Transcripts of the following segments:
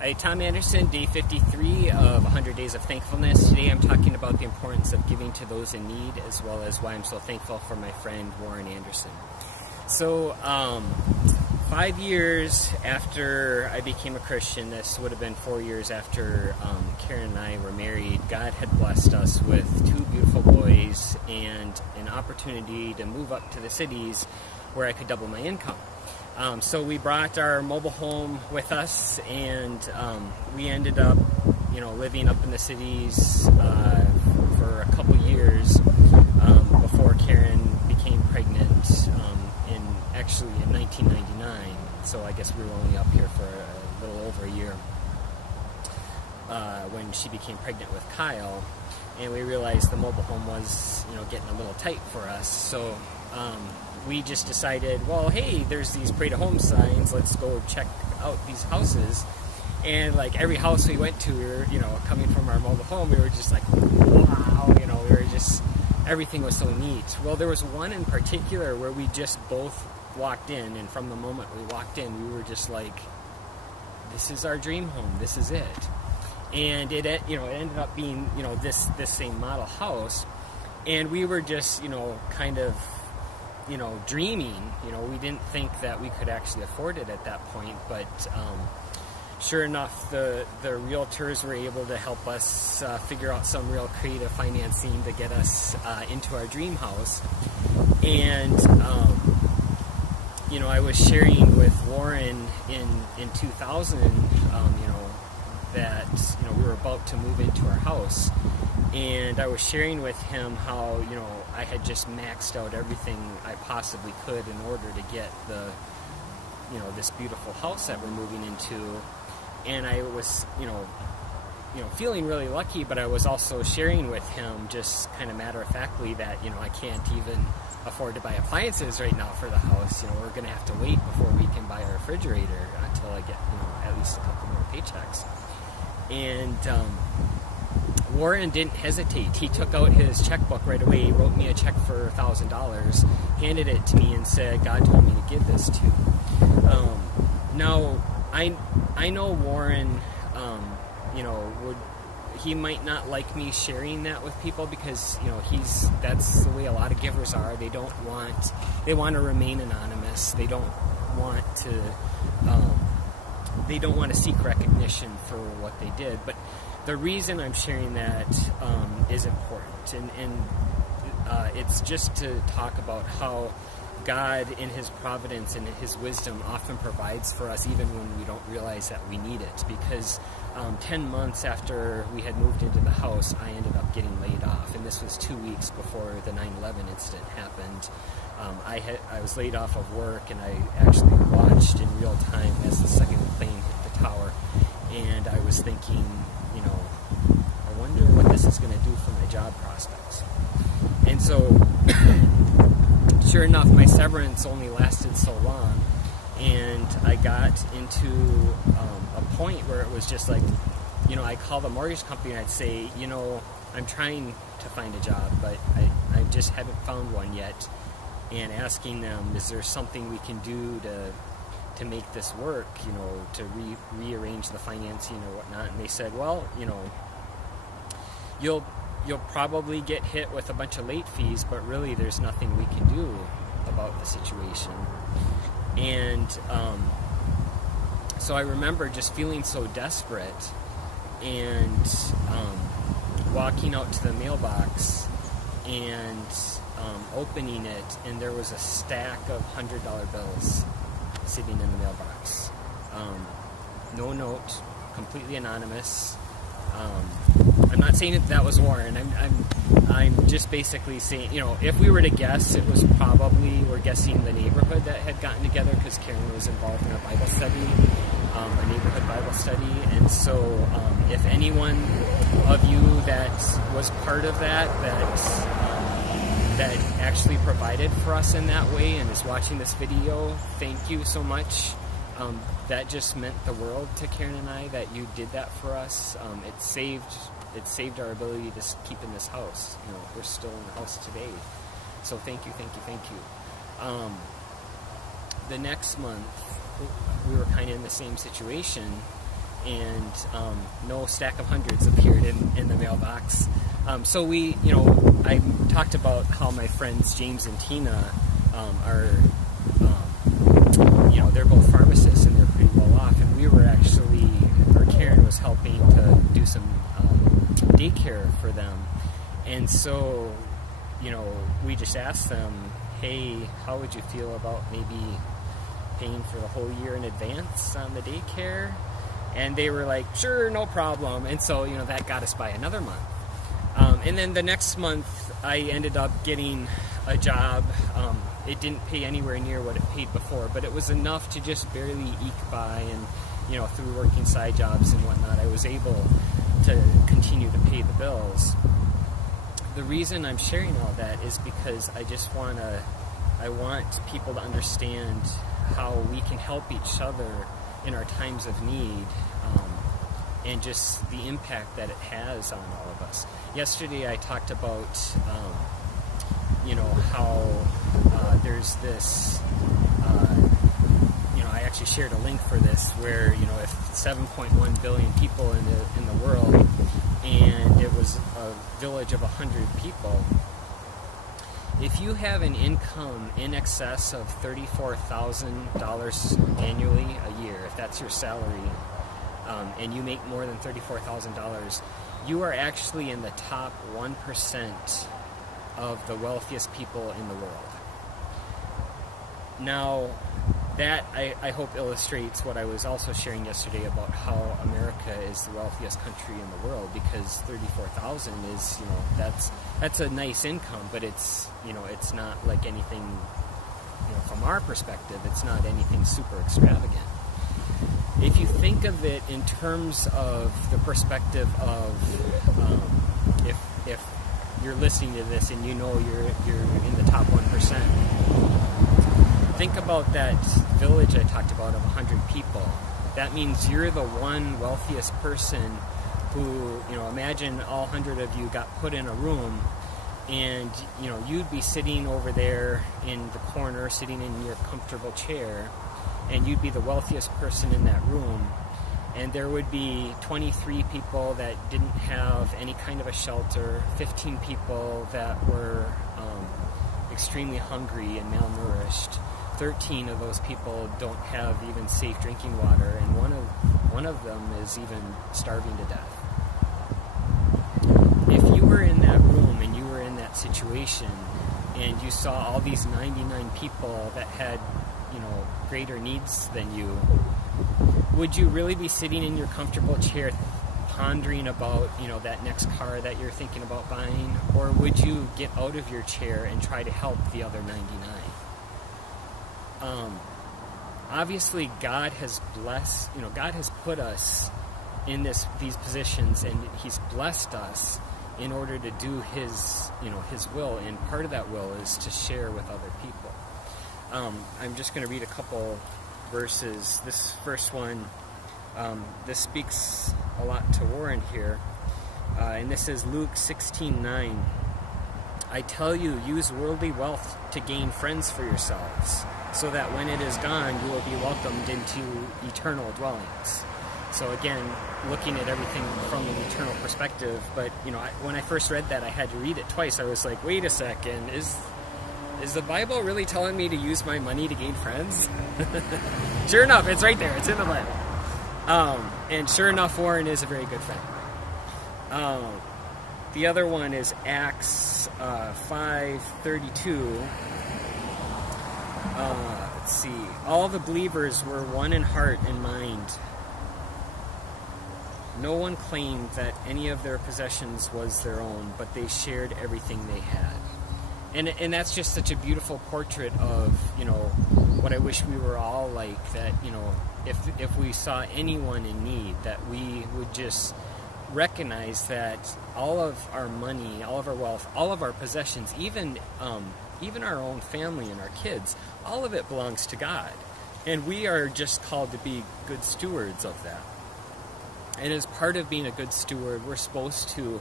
Hi, Tom Anderson, day 53 of 100 Days of Thankfulness. Today I'm talking about the importance of giving to those in need, as well as why I'm so thankful for my friend Warren Anderson. So, 5 years after I became a Christian, this would have been 4 years after Karen and I were married, God had blessed us with 2 beautiful boys and an opportunity to move up to the cities where I could double my income. So we brought our mobile home with us, and we ended up, living up in the cities for a couple years before Karen became pregnant in 1999. So I guess we were only up here for a little over a year when she became pregnant with Kyle, and we realized the mobile home was, getting a little tight for us. So we just decided, well, hey, there's these Pray to Home signs, let's go check out these houses. And like every house we went to, we were, coming from our mobile home, we were just like, wow, we were just, everything was so neat. Well, there was one in particular where we just both walked in, and from the moment we walked in, we were just like, this is our dream home, this is it. And it ended up being, this same model house, and we were just, kind of, dreaming. We didn't think that we could actually afford it at that point, but sure enough, the realtors were able to help us figure out some real creative financing to get us into our dream house. And I was sharing with Warren in 2000, that we were about to move into our house, and I was sharing with him how I had just maxed out everything I possibly could in order to get the this beautiful house that we're moving into. And I was feeling really lucky, but I was also sharing with him just kind of matter-of-factly that I can't even afford to buy appliances right now for the house. We're gonna have to wait before we can buy a refrigerator until I get at least a couple more paychecks. And Warren didn't hesitate. He took out his checkbook right away. He wrote me a check for $1,000, handed it to me, and said, God told me to give this to you. Now, I know Warren, he might not like me sharing that with people because, that's the way a lot of givers are. They want to remain anonymous. They don't want to seek recognition for what they did. But the reason I'm sharing that is important, and it's just to talk about how God, in His providence and His wisdom, often provides for us even when we don't realize that we need it. Because 10 months after we had moved into the house, I ended up getting laid off, and this was 2 weeks before the 9/11 incident happened. I was laid off of work, and I actually watched in real time as the second plane hit the tower, and I was thinking, I wonder what this is going to do for my job prospects. And so, sure enough, my severance only lasted so long, and I got into a point where it was just like, I'd call the mortgage company and I'd say, I'm trying to find a job, but I just haven't found one yet, and asking them, is there something we can do to make this work, to rearrange the financing or whatnot. And they said, well, you'll probably get hit with a bunch of late fees, but really there's nothing we can do about the situation. And so I remember just feeling so desperate and walking out to the mailbox and opening it, and there was a stack of $100 bills sitting in the mailbox. No note, completely anonymous. I'm not saying that was Warren. I'm just basically saying, if we were to guess, it was probably, we're guessing the neighborhood that had gotten together, because Karen was involved in a Bible study, a neighborhood Bible study. And so if anyone of you that was part of that actually provided for us in that way and is watching this video, thank you so much. That just meant the world to Karen and I that you did that for us. It saved our ability to keep in this house. We're still in the house today. So thank you. The next month, we were kind of in the same situation, and no stack of hundreds appeared in the mailbox. So we, I talked about how my friends James and Tina are, they're both pharmacists and they're pretty well off, and we were actually, or Karen was helping to do some daycare for them, and so, we just asked them, hey, how would you feel about maybe paying for the whole year in advance on the daycare? And they were like, sure, no problem. And so, that got us by another month. And then the next month, I ended up getting a job. It didn't pay anywhere near what it paid before, but it was enough to just barely eke by. And, through working side jobs and whatnot, I was able to continue to pay the bills. The reason I'm sharing all that is because I want people to understand how we can help each other in our times of need, and just the impact that it has on all of us. Yesterday I talked about, how there's this, I actually shared a link for this where, if 7.1 billion people in the world, and it was a village of 100 people, if you have an income in excess of $34,000 annually a year, if that's your salary, and you make more than $34,000, you are actually in the top 1% of the wealthiest people in the world. Now, that I hope illustrates what I was also sharing yesterday about how America is the wealthiest country in the world, because 34,000 is, that's a nice income, but it's, it's not like anything, from our perspective, it's not anything super extravagant. If you think of it in terms of the perspective of, if you're listening to this and you're in the top 1%, think about that village I talked about of 100 people. That means you're the one wealthiest person who, imagine all 100 of you got put in a room, and, you'd be sitting over there in the corner, sitting in your comfortable chair, and you'd be the wealthiest person in that room, and there would be 23 people that didn't have any kind of a shelter, 15 people that were extremely hungry and malnourished, 13 of those people don't have even safe drinking water, and one of them is even starving to death. If you were in that room and you were in that situation and you saw all these 99 people that had, greater needs than you, would you really be sitting in your comfortable chair pondering about, that next car that you're thinking about buying? Or would you get out of your chair and try to help the other 99? Obviously God has blessed, God has put us in these positions, and He's blessed us in order to do His will, and part of that will is to share with other people. I'm just going to read a couple verses. This first one, this speaks a lot to Warren here, and this is Luke 16:9. I tell you, use worldly wealth to gain friends for yourselves, so that when it is gone, you will be welcomed into eternal dwellings. So again, looking at everything from an eternal perspective, but when I first read that, I had to read it twice. I was like, wait a second, is the Bible really telling me to use my money to gain friends? Sure enough, it's right there. It's in the Bible. And sure enough, Warren is a very good friend. The other one is Acts 5:32. Let's see. All the believers were one in heart and mind. No one claimed that any of their possessions was their own, but they shared everything they had. And that's just such a beautiful portrait of, what I wish we were all like, that, if we saw anyone in need, that we would just recognize that all of our money, all of our wealth, all of our possessions, even our own family and our kids, all of it belongs to God. And we are just called to be good stewards of that. And as part of being a good steward, we're supposed to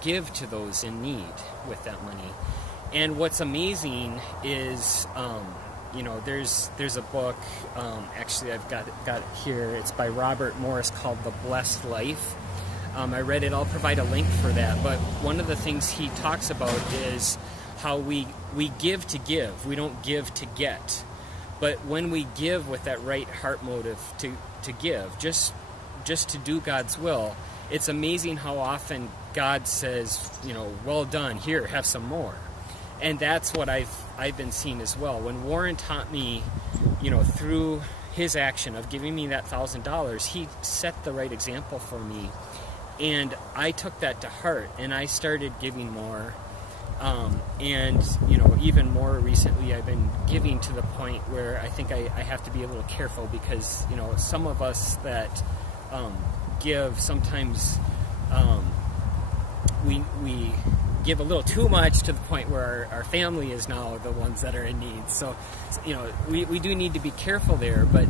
give to those in need with that money. And what's amazing is there's a book, actually I've got it here. It's by Robert Morris called The Blessed Life. I read it. I'll provide a link for that. But one of the things he talks about is how we give to give. We don't give to get. But when we give with that right heart motive to give, just to do God's will, it's amazing how often God says, well done, here, have some more. And that's what I've been seeing as well. When Warren taught me, through his action of giving me that $1,000, he set the right example for me. And I took that to heart, and I started giving more. And even more recently, I've been giving to the point where I think I have to be a little careful, because, some of us that give, sometimes we give a little too much to the point where our family is now the ones that are in need. So, we do need to be careful there. But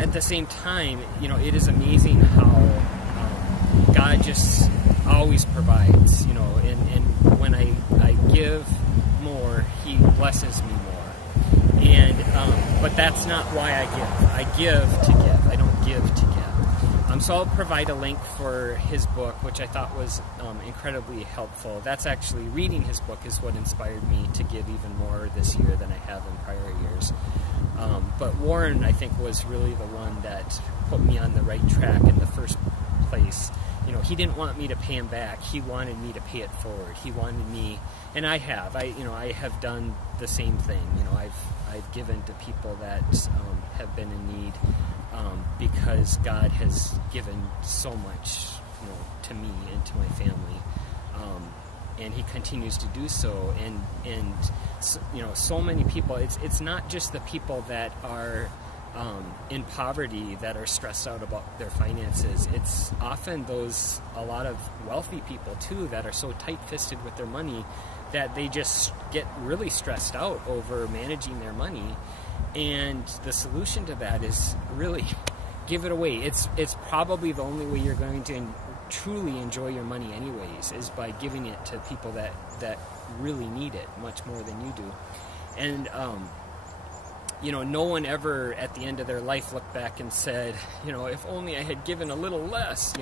at the same time, it is amazing how God just always provides, and when I give more, He blesses me more. And but that's not why I give. I give to give. I don't give to give. So I'll provide a link for his book, which I thought was incredibly helpful. That's actually, reading his book is what inspired me to give even more this year than I have in prior years. But Warren, I think, was really the one that put me on the right track in the first place. He didn't want me to pay him back. He wanted me to pay it forward. He wanted me, and I have. I have done the same thing. I've given to people that have been in need, because God has given so much, to me and to my family, and He continues to do so. And so many people. It's not just the people that are in poverty that are stressed out about their finances. It's often a lot of wealthy people too that are so tight-fisted with their money that they just get really stressed out over managing their money. And the solution to that is really give it away. It's probably the only way you're going to truly enjoy your money anyways, is by giving it to people that really need it much more than you do. And no one ever at the end of their life looked back and said, if only I had given a little less.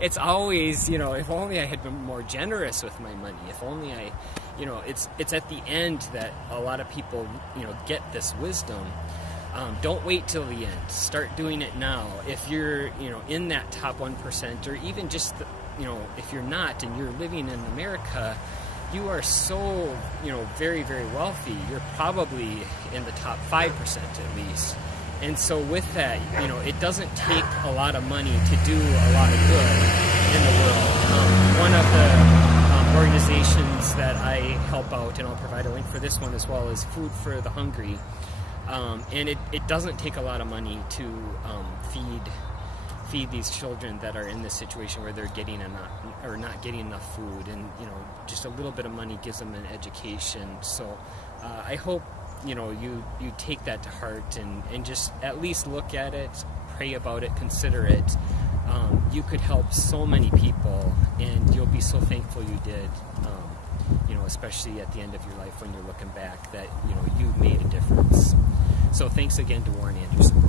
It's always, if only I had been more generous with my money. If only I, it's at the end that a lot of people, get this wisdom. Don't wait till the end. Start doing it now. If you're, in that top 1%, or even just, if you're not and you're living in America, you are so, very, very wealthy. You're probably in the top 5% at least. And so with that, it doesn't take a lot of money to do a lot of good in the world. One of the organizations that I help out, and I'll provide a link for this one as well, is Food for the Hungry. And it doesn't take a lot of money to feed these children that are in this situation where they're not getting enough food, and just a little bit of money gives them an education. So I hope you take that to heart and just at least look at it, pray about it, consider it. You could help so many people, and you'll be so thankful you did. Especially at the end of your life when you're looking back, that you made a difference. So thanks again to Warren Anderson.